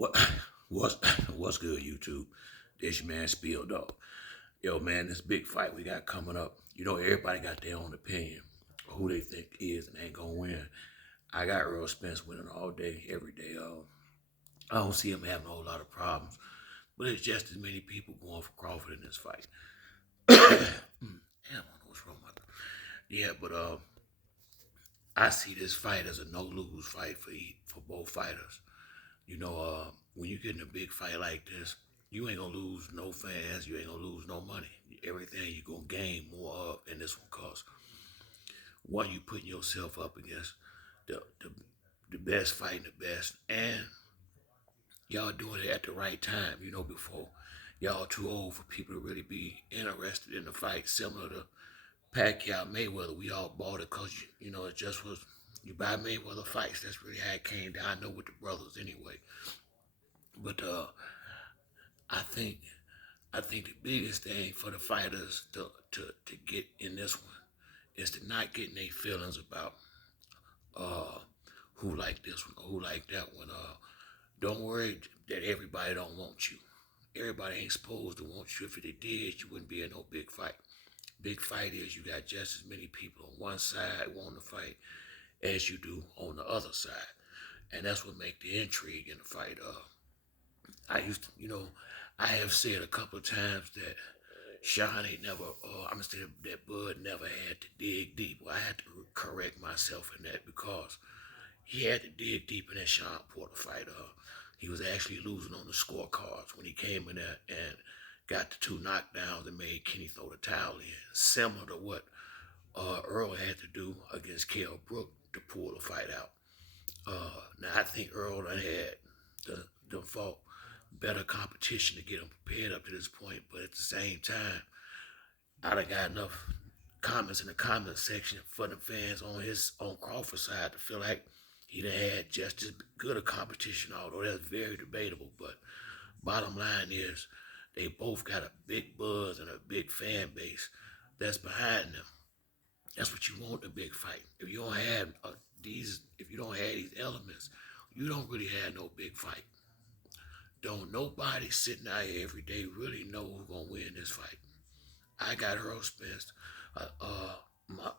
What what's what's good, YouTube? This your man Spill Dog. Yo man, this big fight we got coming up. You know, everybody got their own opinion of who they think is and ain't gonna win. I got Errol Spence winning all day, every day. I don't see him having a whole lot of problems. But it's just as many people going for Crawford in this fight. Damn, I don't know what's wrong with that. Yeah, but I see this fight as a no lose fight for both fighters. When you get in a big fight like this, you ain't gonna lose no fans, you ain't gonna lose no money. Everything you gonna gain more of in this one, cause one, you putting yourself up against the the, the best fighting the best, and y'all doing it at the right time. Before y'all too old for people to really be interested in the fight. Similar to Pacquiao Mayweather, we all bought it cause it just was. You buy Mayweather fights. That's really how it came down. I know with the brothers anyway. But I think I think the biggest thing for the fighters to get in this one is to not get in their feelings about uh who like this one or who like that one. Don't worry that everybody don't want you. Everybody ain't supposed to want you. If they did, you wouldn't be in no big fight. Big fight is you got just as many people on one side wanting to fight as you do on the other side, and that's what make the intrigue in the fight. I used to, I have said a couple of times that Sean ain't never, I'm gonna say that Bud never had to dig deep. Well, I had to correct myself in that because he had to dig deep in that Sean Porter fight. He was actually losing on the scorecards when he came in there and got the two knockdowns and made Kenny throw the towel in, similar to what Errol had to do against Kell Brook to pull the fight out. Now I think Earl done had the fought better competition to get him prepared up to this point, but at the same time, I done got enough comments in the comment section for the fans on Crawford's side to feel like he done had just as good a competition, although that's very debatable. But bottom line is they both got a big buzz and a big fan base that's behind them. That's what you want in a big fight. If you don't have these elements, you don't really have no big fight. Don't nobody sitting out here every day really know who's gonna win this fight. I got Errol Spence.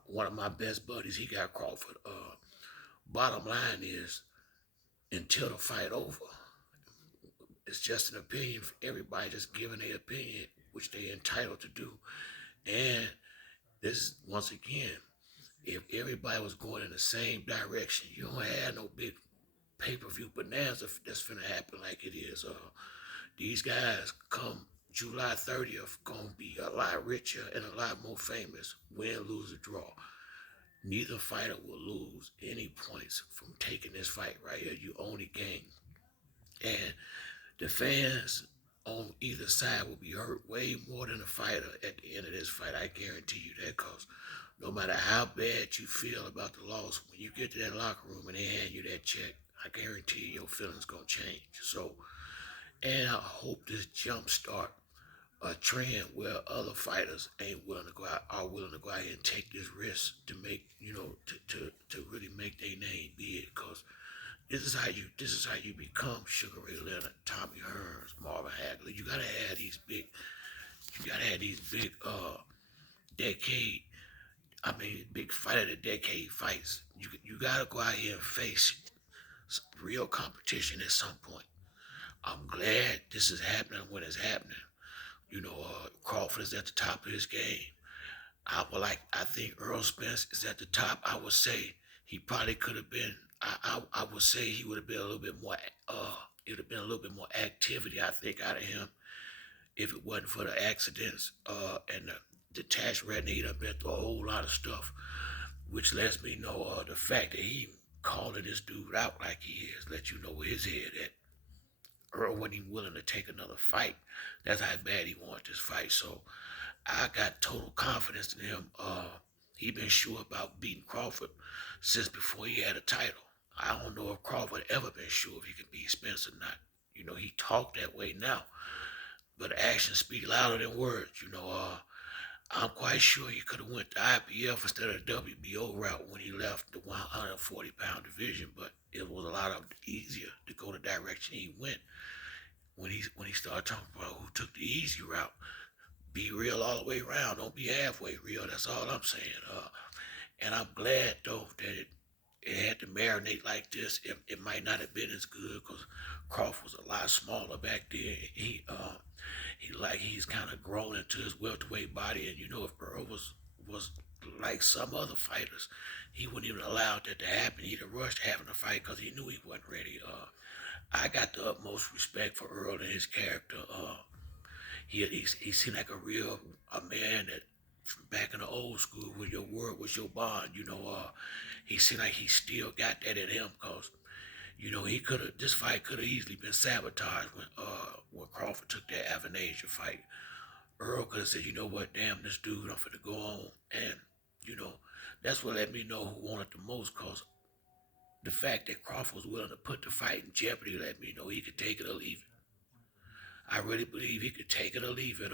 One of my best buddies, he got Crawford. Bottom line is, until the fight over, it's just an opinion for everybody, just giving their opinion, which they entitled to do. And this, once again, if everybody was going in the same direction, you don't have no big pay-per-view bonanza that's finna happen like it is. These guys come July 30th gonna be a lot richer and a lot more famous. Win, lose, or draw. Neither fighter will lose any points from taking this fight right here. You only gain. And the fans on either side will be hurt way more than the fighter at the end of this fight. I guarantee you that, because no matter how bad you feel about the loss, when you get to that locker room and they hand you that check, I guarantee you your feelings gonna change. So, and I hope this jumpstart a trend where other fighters ain't willing to go out are willing to go out here and take this risk to make to really make their name big, because this is how you become Sugar Ray Leonard, Tommy Hearns, Marvin Hagler. You gotta have these big decade, big fight of the decade fights. You gotta go out here and face real competition at some point. I'm glad this is happening when it's happening. Crawford is at the top of his game. I think Earl Spence is at the top. I would say he probably could have been. I would say he would have been a little bit more. It would have been a little bit more activity, I think, out of him if it wasn't for the accidents and the detached retina. He'd have been through a whole lot of stuff, which lets me know the fact that he calling this dude out like he is, let you know where his head at. Earl wasn't even willing to take another fight. That's how bad he wanted this fight. So I got total confidence in him. He been sure about beating Crawford since before he had a title. I don't know if Crawford ever been sure if he could beat Spence or not. He talked that way now, but actions speak louder than words. I'm quite sure he could have went to IPF instead of the WBO route when he left the 140-pound division, but it was a lot of easier to go the direction he went when he started talking about who took the easy route. Be real all the way around. Don't be halfway real. That's all I'm saying. And I'm glad though that it had to marinate like this. It might not have been as good because Crawford was a lot smaller back then. He's kind of grown into his welterweight body, and if Earl was like some other fighters, he wouldn't even allow that to happen. He'd have rushed having a fight because he knew he wasn't ready. I got the utmost respect for Earl and his character. He seemed like a man that from back in the old school where your word was your bond. He seemed like he still got that in him because he could have this fight could have easily been sabotaged when Crawford took that Avenasia fight. Earl could have said, you know what, damn this dude, I'm finna go on, and you know that's what let me know who wanted the most because the fact that Crawford was willing to put the fight in jeopardy let me know he could take it or leave it. I really believe he could take it or leave it.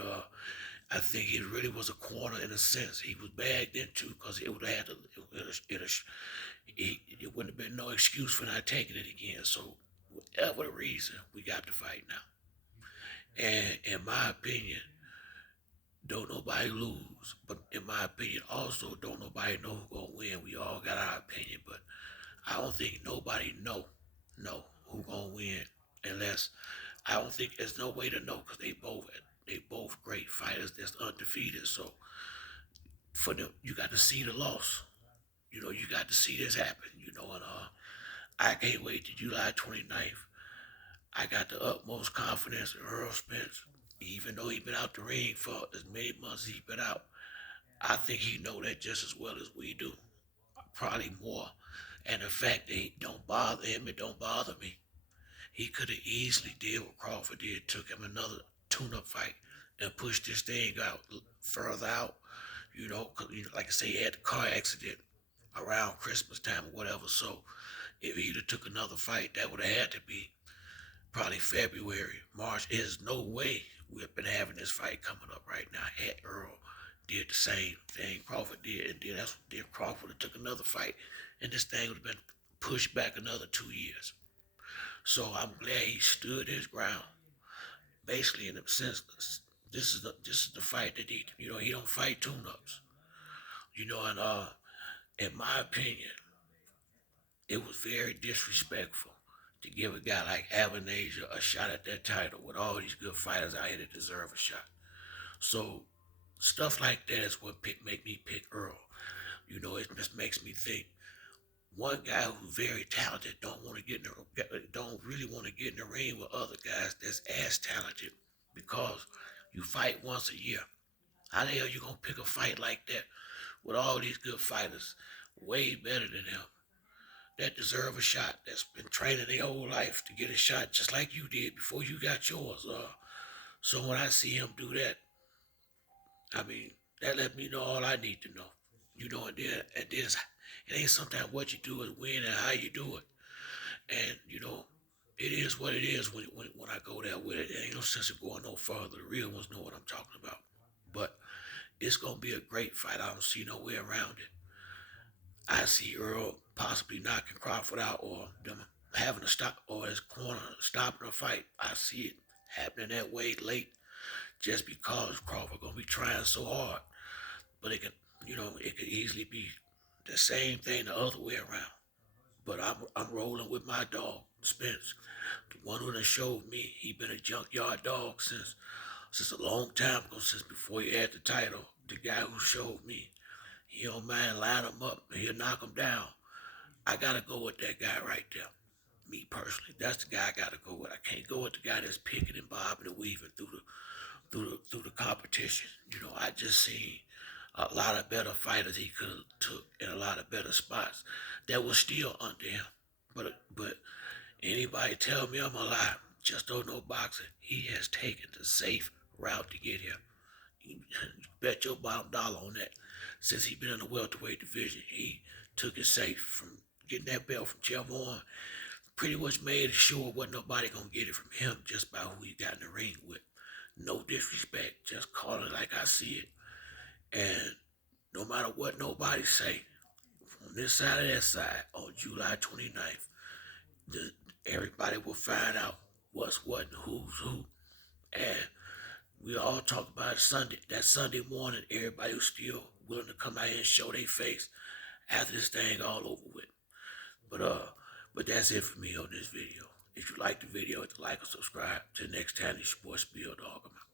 I think it really was a corner in a sense. He was bagged into because it would have had to. It wouldn't have been no excuse for not taking it again. So, whatever the reason, we got to fight now. And in my opinion, don't nobody lose. But in my opinion, also don't nobody know who gonna win. We all got our opinion, but I don't think nobody know who gonna win unless I don't think there's no way to know because they both great fighters that's undefeated. So for them, you got to see the loss. You got to see this happen. And I can't wait to July 29th. I got the utmost confidence in Earl Spence. Even though he been out the ring for as many months as he been out, I think he know that just as well as we do. Probably more. And the fact that he don't bother him, it don't bother me. He could have easily did what Crawford did, took him another tune-up fight and pushed this thing out further out. 'Cause, like I say, he had the car accident around Christmas time or whatever. So if he'd have took another fight, that would have had to be probably February, March. There's no way we've been having this fight coming up right now. Had Earl did the same thing Crawford did, and then Crawford have took another fight, and this thing would have been pushed back another 2 years. So I'm glad he stood his ground. Basically, in a sense, this is the fight that he don't fight tune-ups. And in my opinion, it was very disrespectful to give a guy like Avenazia a shot at that title with all these good fighters out here that deserve a shot. So stuff like that is what make me pick Earl. It just makes me think one guy who's very talented don't really want to get in the ring with other guys that's as talented because you fight once a year. How the hell you gonna pick a fight like that with all these good fighters way better than him that deserve a shot that's been training their whole life to get a shot just like you did before you got yours. So when I see him do that, I mean that let me know all I need to know. And then it ain't sometimes what you do is when and how you do it. And it is what it is when I go there with it. There ain't no sense of going no further. The real ones know what I'm talking about. But it's gonna be a great fight. I don't see no way around it. I see Earl possibly knocking Crawford out or them having to stop or his corner stopping a fight. I see it happening that way late just because Crawford gonna be trying so hard. But it could easily be the same thing the other way around. But I'm rolling with my dog, Spence. The one who done showed me he been a junkyard dog since a long time ago, since before he had the title. The guy who showed me he don't mind line him up and he'll knock him down. I gotta go with that guy right there. Me personally, that's the guy I gotta go with. I can't go with the guy that's picking and bobbing and weaving through the competition. I just seen a lot of better fighters he could have took in a lot of better spots that was still under him. But anybody tell me I'm a lie, just don't know boxing. He has taken the safe route to get here. You bet your bottom dollar on that. Since he been in the welterweight division, he took it safe from getting that belt from Jeff Horn. Pretty much made sure wasn't nobody gonna get it from him just by who he got in the ring with. No disrespect, just call it like I see it. And no matter what nobody say, from this side or that side, on July 29th, the, everybody will find out what's what and who's who. And we all talk about it Sunday. That Sunday morning, everybody who's still willing to come out here and show their face after this thing all over with. But but that's it for me on this video. If you like the video, hit the like or subscribe. Till next time, this your boy Spill Dog. I'm out.